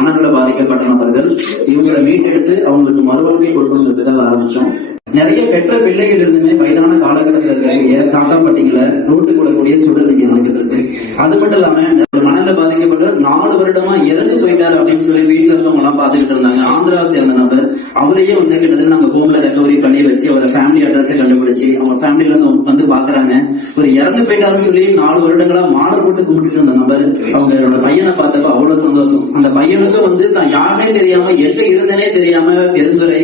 மனநல பாதிக்கப்பட்ட நபர்கள். இவங்களை மீட்டெடுத்து அவங்களுக்கு மறுவாழ்வை கொடுக்கணுங்கிறதுக்காக ஆரம்பிச்சோம். நிறைய பெற்ற பிள்ளைகள் இருந்துமே வயதான காலகட்டத்தில் இருக்கக்கூடிய தாத்தா பாட்டிகளை ரோட்டு கூடக்கூடிய சூழல் இருக்கு. அது மட்டும் இல்லாம மனநல பாதிக்கப்பட்ட 4 வருடமா இறந்து போயிட்டாரு அப்படின்னு சொல்லி வீட்டுல இருந்தவங்க எல்லாம் பாத்துக்கிட்டு இருந்தாங்க. ஆந்திரா சேர்ந்த நபர், அவரையே வந்து கிட்டத்தட்ட நாங்க ஹோம்ல ரெக்கவரி பண்ணி வச்சு அவரை ஃபேமிலி அட்ரஸை கண்டுபிடிச்சு அவங்க ஃபேமிலில இருந்து வந்து பாக்குறாங்க. ஒரு இறந்து போயிட்டாருன்னு சொல்லி 4 வருடங்களா மாலை போட்டு கும்பிட்டு இருந்த நபர் அவங்களோட பையனை பார்த்தப்ப அவ்வளவு சந்தோஷம். அந்த பையனுக்கு வந்து தான் யாருனே தெரியாம எங்க இருந்தனே தெரியாம பெருந்துறை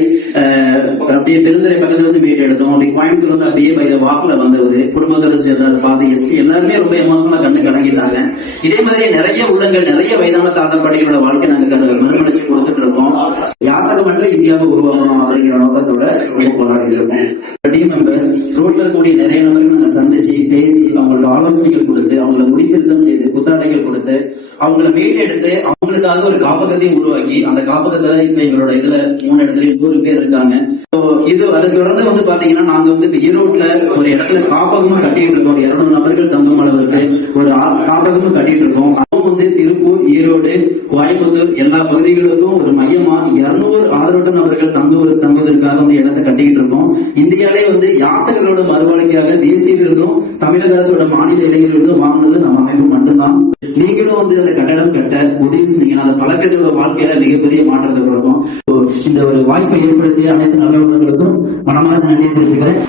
அப்படியே பெருந்துறை பக்கத்துல இருந்து மீட் எடுத்தோம். அப்படி கோயம்புத்தூர் வந்து அப்படியே வாக்குல வந்தவர் குடும்பத்தோட சேர்ந்த பாதி எஸ்பி எல்லாருமே ரொம்ப எமோஷனலா கண்டு கடங்கிட்டாங்க. இதே மாதிரி நிறைய உள்ளங்கள் நிறைய வயதான தாத்தா பாட்டிகளோட வாழ்க்கை நாங்க மறுமலர்ச்சி கொடுத்துட்டு இருக்கோம். யாசகமற்ற இந்தியாவை உருவாக்கணும் அப்படிங்கிற நோக்கத்தோட போராடி இருக்கோம். டீம் மெம்பர்ஸ் ரோட்ல இருக்கக்கூடிய நிறைய நபர்கள் நாங்க சந்திச்சு பேசி அவங்களுக்கு ஆலோசனைகள் கொடுத்து அவங்களை முடித்திருத்தம் செய்து புத்தாடைகள் கொடுத்து அவங்களை மீட்டெடுத்து அவங்களுக்காக ஒரு காப்பகத்தையும் உருவாக்கி அந்த காப்பகத்துல இப்ப எங்களோட இதுல 3 இடத்துல 100 பேர் இருக்காங்க. இது அதை தொடர்ந்து வந்து பாத்தீங்கன்னா நாங்க வந்து இப்ப ஈரோட்ல ஒரு இடத்துல காப்பகமும் கட்டிட்டு இருக்கோம். 200 நபர்கள் தங்கும் அளவுக்கு ஒரு காப்பகமும் கட்டிட்டு இருக்கோம். அவங்க வந்து திருப்பூர், ஈரோடு, கோயம்புத்தூர் எல்லா பகுதிகளுக்கும் ஒரு மையமா 200 ஆதரவற்ற நபர்கள் தங்குவதற்காக வந்து இடத்தை கட்டிக்கிட்டு இருக்கோம். இந்தியாவிலே வந்து யாசகர்களோட மறுவாழ்க்கையாக தேசிய விருதும் தமிழக அரசோட மாநில இளைஞர் விருதும் வாங்கினது நம்ம அமைப்பு மட்டும்தான். நீங்களும் வந்து அந்த கட்டடம் கட்ட உதவி செஞ்சீங்கன்னா அந்த பழக்கத்தோட வாழ்க்கையில மிகப்பெரிய மாற்றத்தை கொடுக்கும். இந்த ஒரு வாய்ப்பை ஏற்படுத்திய அனைத்து நல்லவர்களுக்கும் மனமார்ந்த நன்றியை தெரிவிக்கிறேன்.